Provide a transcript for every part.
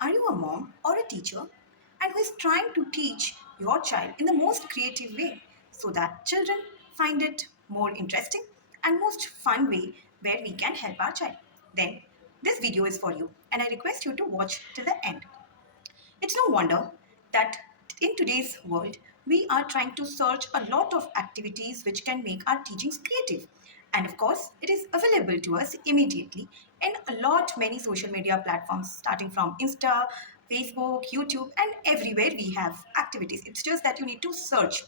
Are you a mom or a teacher and who is trying to teach your child in the most creative way so that children find it more interesting and most fun way where we can help our child? Then this video is for you and I request you to watch till the end. It's no wonder that in today's world, we are trying to search a lot of activities which can make our teachings creative. And of course, it is available to us immediately in a lot many social media platforms, starting from Insta, Facebook, YouTube, and everywhere we have activities. It's just that you need to search.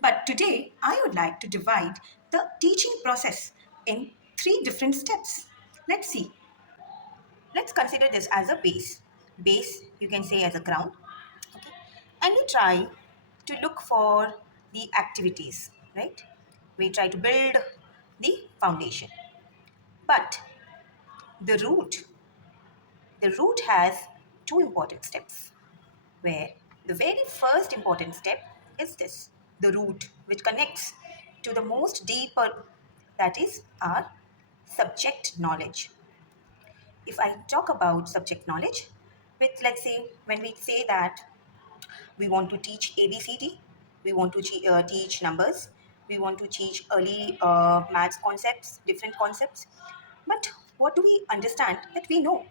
But today, I would like to divide the teaching process in three different steps. Let's see. Let's consider this as a base. Base, you can say as a ground. Okay. And we try to look for the activities, right? We try to build the foundation. But the root, the root has two important steps, where the very first important step is this, the root, which connects to the most deeper, that is our subject knowledge. If I talk about subject knowledge, with let's say when we say that we want to teach ABCD, we want to teach numbers, we want to teach early maths concepts, different concepts. But what do we understand that we know?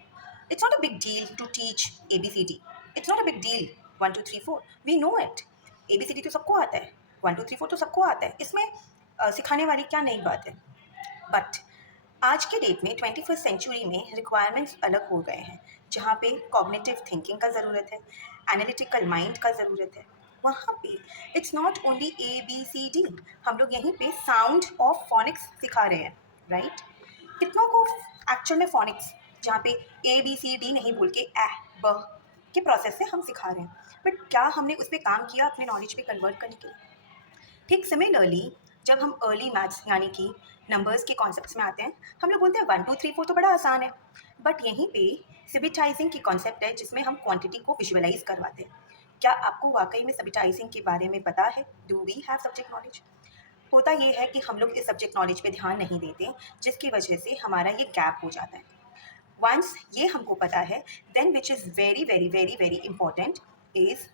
It's not a big deal to teach ABCD. It's not a big deal. 1, 2, 3, 4. We know it. ABCD तो सबको आता है. 1, 2, 3, 4 तो सबको आता है. इसमें सिखाने वाली क्या नई बात है? बट आज के डेट में 21st सेंचुरी में रिक्वायरमेंट्स अलग हो गए हैं, जहाँ पे कॉग्निटिव थिंकिंग का ज़रूरत है, एनालिटिकल माइंड का ज़रूरत है. वहाँ पे इट्स नॉट ओनली ABCD, हम लोग यहीं पे साउंड ऑफ फोनिक्स सिखा रहे हैं, राइट? कितनों को एक्चुअल में फोनिक्स, जहाँ पे ABCD नहीं बोल के ब के प्रोसेस से हम सिखा रहे हैं, बट क्या हमने उस पर काम किया अपने नॉलेज पे कन्वर्ट करने के लिए? ठीक सिमिलरली जब हम अर्ली मैथ्स यानी कि नंबर्स के कॉन्सेप्ट्स में आते हैं, हम लोग बोलते हैं 1, 2, 3, 4 तो बड़ा आसान है, बट यहीं पे सबिटाइजिंग की कॉन्सेप्ट है जिसमें हम क्वांटिटी को विजुअलाइज करवाते हैं. क्या आपको वाकई में सबिटाइजिंग के बारे में पता है? Do we have subject knowledge? होता ये है कि हम लोग इस सब्जेक्ट नॉलेज पे ध्यान नहीं देते, जिसकी वजह से हमारा ये गैप हो जाता है. वंस ये हमको पता है, then which is very very very very important is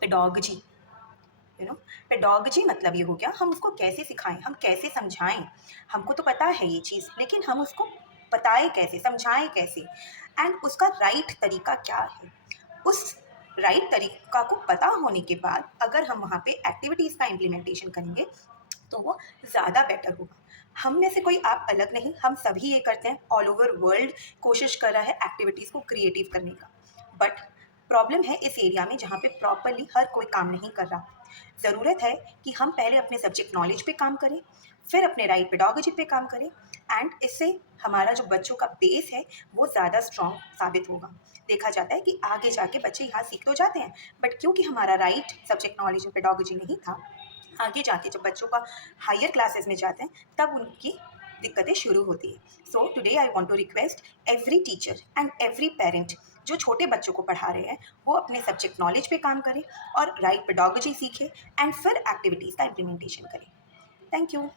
pedology. Pedology मतलब ये हो गया हम उसको कैसे सिखाएं, हम कैसे समझाएं. हमको तो पता है ये चीज़, लेकिन हम उसको बताएं कैसे, समझाएं कैसे, एंड उसका राइट तरीका क्या है. उस राइट तरीका को पता होने के बाद अगर हम वहाँ पे एक्टिविटीज़ का इम्प्लीमेंटेशन करेंगे तो वो ज़्यादा बेटर होगा. हम में से कोई आप अलग नहीं, हम सभी ये करते हैं. ऑल ओवर वर्ल्ड कोशिश कर रहा है एक्टिविटीज़ को क्रिएटिव करने का, बट प्रॉब्लम है इस एरिया में जहाँ पे प्रॉपरली हर कोई काम नहीं कर रहा. ज़रूरत है कि हम पहले अपने सब्जेक्ट नॉलेज पे काम करें, फिर अपने राइट पेडोलॉजी पे काम करें, एंड इससे हमारा जो बच्चों का बेस है वो ज़्यादा स्ट्रॉन्ग साबित होगा. देखा जाता है कि आगे जाके बच्चे यहाँ सीख तो जाते हैं, बट क्योंकि हमारा राइट सब्जेक्ट नॉलेज और पेडोलॉजी नहीं था, आगे जाके जब बच्चों का हायर क्लासेस में जाते हैं तब उनकी दिक्कतें शुरू होती है. So today I want to request every teacher and every parent जो छोटे बच्चों को पढ़ा रहे हैं वो अपने सब्जेक्ट नॉलेज पे काम करें और राइट पेडोलॉजी सीखें एंड फिर एक्टिविटीज़ का इम्प्लीमेंटेशन करें. Thank you.